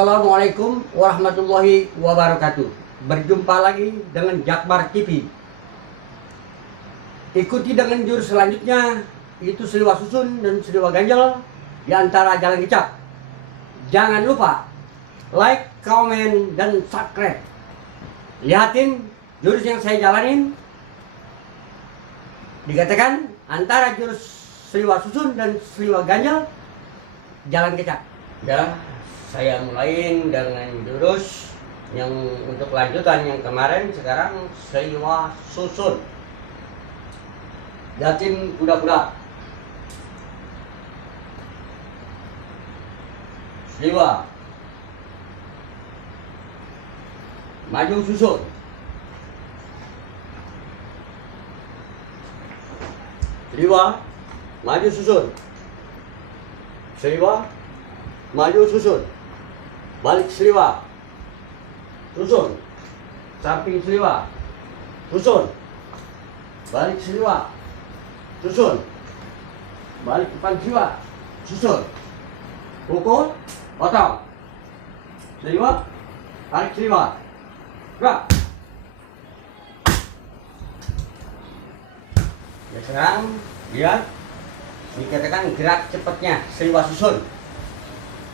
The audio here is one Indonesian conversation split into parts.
Assalamualaikum warahmatullahi wabarakatuh. Berjumpa lagi dengan Jakbar TV. Ikuti dengan jurus selanjutnya, itu Seliwa Susun dan Seliwa Ganjel di antara Jalan Kecap. Jangan lupa like, komen, dan subscribe. Lihatin jurus yang saya jalanin. Dikatakan antara jurus Seliwa Susun dan Seliwa Ganjel Jalan Kecap. Ya, saya mulain dengan jurus yang untuk lanjutan yang kemarin. Sekarang Seliwa Susun. Lihatin kuda-kuda. Seliwa, maju susun. Seliwa, maju susun. Seliwa, maju susun. Balik seliwa, susun. Samping seliwa, susun. Balik seliwa, susun. Balik depan seliwa, susun. Pukul, potong. Seliwa, tarik seliwa. Gerak. Ya, sekarang lihat, dikatakan gerak cepatnya Seliwa Susun.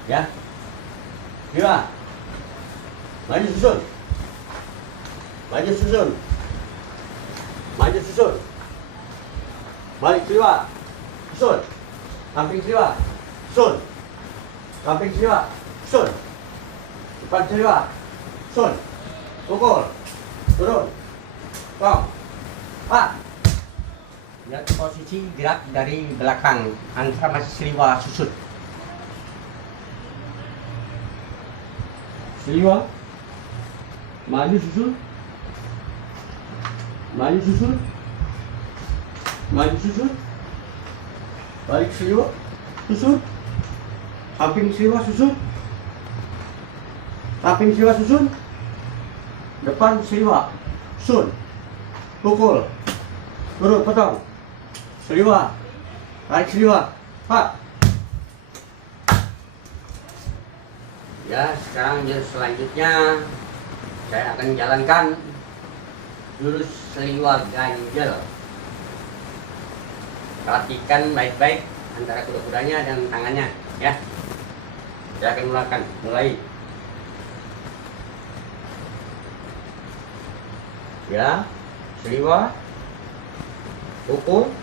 Ya, Seliwa, maju susun. Maju susun. Maju susun. Balik seliwa, susun. Samping seliwa, susun. Samping seliwa, susun. Depan seliwa, susun. Pukul, turun, tong, pak. Lihat posisi gerak dari belakang antara masih Seliwa Susun. Seliwa, maju susun. Maju susun. Maju susun. Balik seliwa, susun. Samping seliwa, susun. Samping seliwa, susun. Depan seliwa, susun. Pukul, turun, potong. Seliwa, tarik seliwa, pak. Ya, sekarang jurus selanjutnya saya akan jalankan jurus Seliwa Ganjel. Perhatikan baik-baik antara kuda-kudanya dan tangannya, ya. Saya akan mulai. Ya, seliwa, pukul,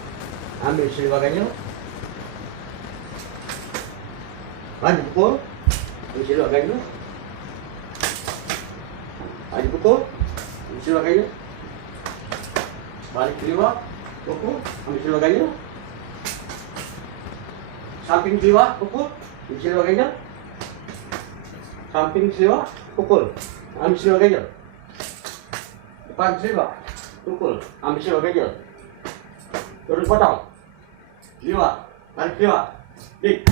ambil Seliwa Ganjel, maju pukul, ambil Seliwa Ganjel, maju pukul, ambil Seliwa Ganjel, balik seliwa, pukul, ambil Seliwa Ganjel, samping seliwa, pukul, ambil Seliwa Ganjel, samping seliwa, pukul, ambil Seliwa Ganjel, depan seliwa, pukul, ambil Seliwa Ganjel, turun, potong. Seliwa, tarik seliwa, dik.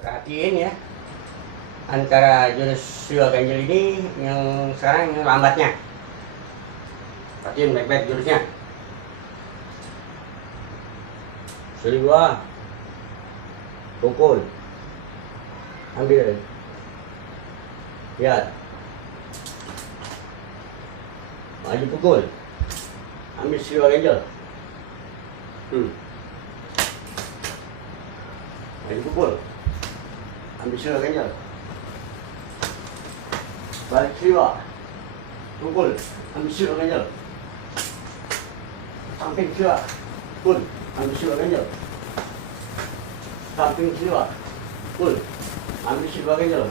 Perhatiin ya, antara jurus Seliwa Ganjel ini yang sekarang yang lambatnya. Perhatiin baik-baik jurusnya. Seliwa, pukul, ambil, lihat, maju pukul, ambil Seliwa Ganjel. Maju pukul, ambil Seliwa Ganjel, balik seliwa, pukul, ambil Seliwa Ganjel, samping seliwa, pukul, ambil Seliwa Ganjel, samping seliwa, pukul, ambil Seliwa Ganjel,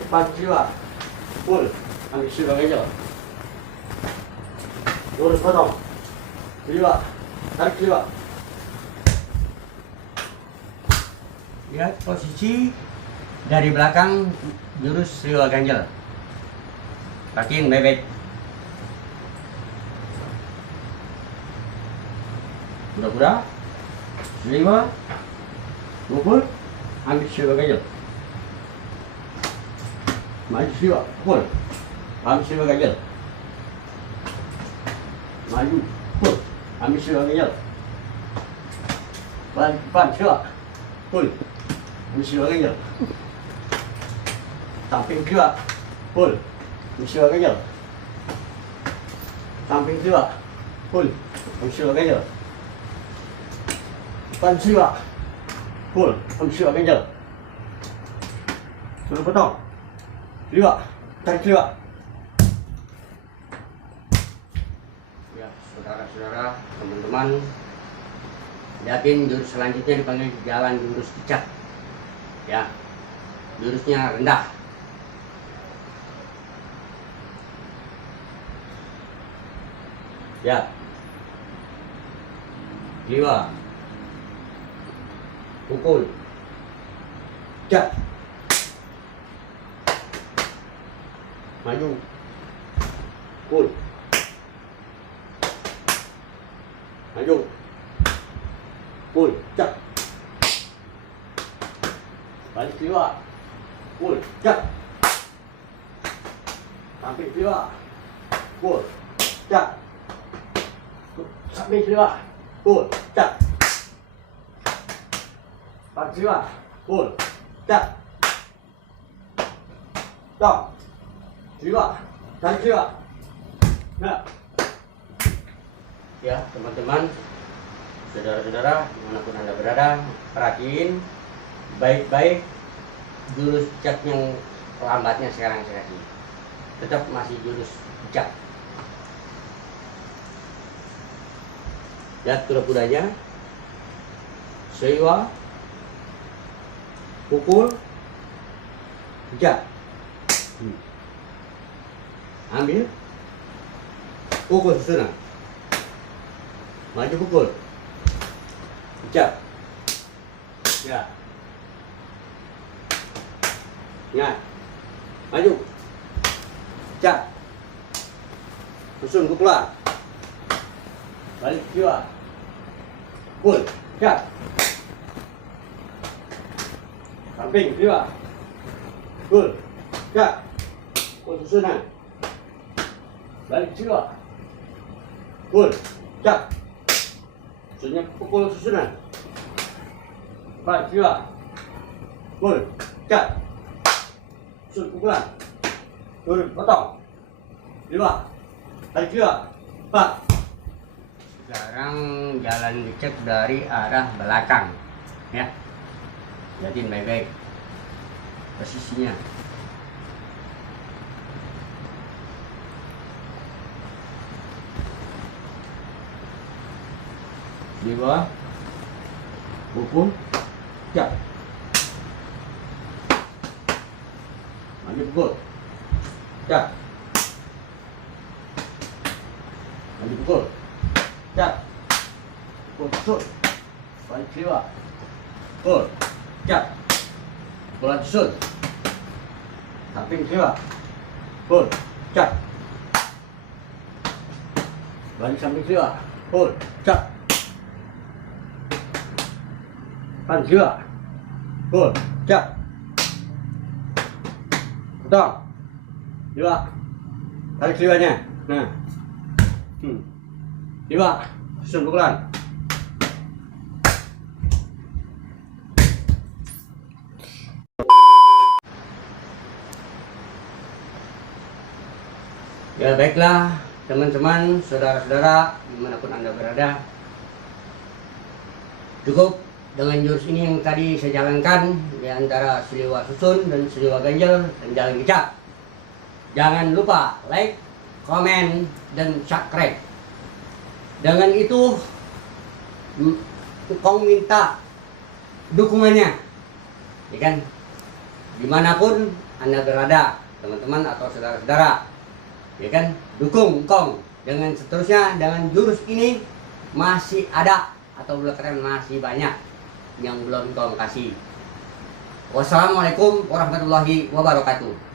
depan seliwa, pukul, ambil Seliwa Ganjel, lurus, potong. Seliwa, tarik seliwa. Lihat posisi dari belakang jurus Seliwa Ganjel. Perhatiin baik-baik. Kuda-kuda, seliwa, pukul, ambil Seliwa Ganjel. Maju seliwa, pukul, ambil Seliwa Ganjel. Maju, pukul, ambil Seliwa Ganjel. Balik depan seliwa, pukul, Siliwa ganjil. Samping siliwa. Full. Siliwa ganjil. Samping siliwa. Full. Siliwa ganjil. Depan siliwa. Full. Siliwa ganjil. Suruh potong. Siliwa. Tarik siliwa. Ya, saudara-saudara, teman-teman, lihatin jurus selanjutnya dipanggil jalan jurus kicap. Ya, jurusnya rendah. Ya, jiwa, pukul, cak, maju, pukul, maju, pukul, cak, balik jiwa, pukul, cak, samping jiwa, pukul, cak. Samping siliwa, pukul, cak. Depan siliwa, pukul, cak. Tong, siliwa, tarik siliwa. Nah, ya teman-teman, saudara-saudara, dimanapun Anda berada, perhatiin baik-baik jurus cak yang lambatnya sekarang saya kasih. Tetap masih jurus cak. Lihat kuda-kudanya, siliwa, pukul, jak, ambil, pukul susunan, maju pukul, jak, ya, ingat, maju, jak, susun pukulan, balik jiwa. Pukul, cak. Samping, jiwa. Pukul, cak. Pukul susunan. Balik jiwa. Pukul, cak. Susunnya pukul susunan. Balik jiwa. Pukul, cak. Susun pukulan. Turun, potong. Jiwa. Balik jiwa. Pak. Sekarang jalan dicek dari arah belakang, ya. Lihatin baik-baik posisinya. Di bawah, pukul, cak. Maju pukul, cak. Maju pukul, cak. Pukul susun, balik siliwa, pukul, cak. Pukulan susun, samping siliwa, pukul, cak. Balik samping siliwa, pukul, cak. Depan siliwa, pukul, cak. Potong, siliwa, tarik siliwanya. Nah, siliwa, susun pukulan. Ya baiklah teman-teman, saudara-saudara, dimanapun Anda berada, cukup dengan jurus ini yang tadi saya jalankan di antara siliwa susun dan siliwa ganjel dan jalan kicap. Jangan lupa like, komen, dan subscribe. Dengan itu kau minta dukungannya, ya kan? Dimanapun Anda berada, teman-teman atau saudara-saudara, ya kan? Dukung Kong dengan seterusnya, dengan jurus ini masih ada atau belum masih banyak yang belum Kong kasih. Wassalamualaikum warahmatullahi wabarakatuh.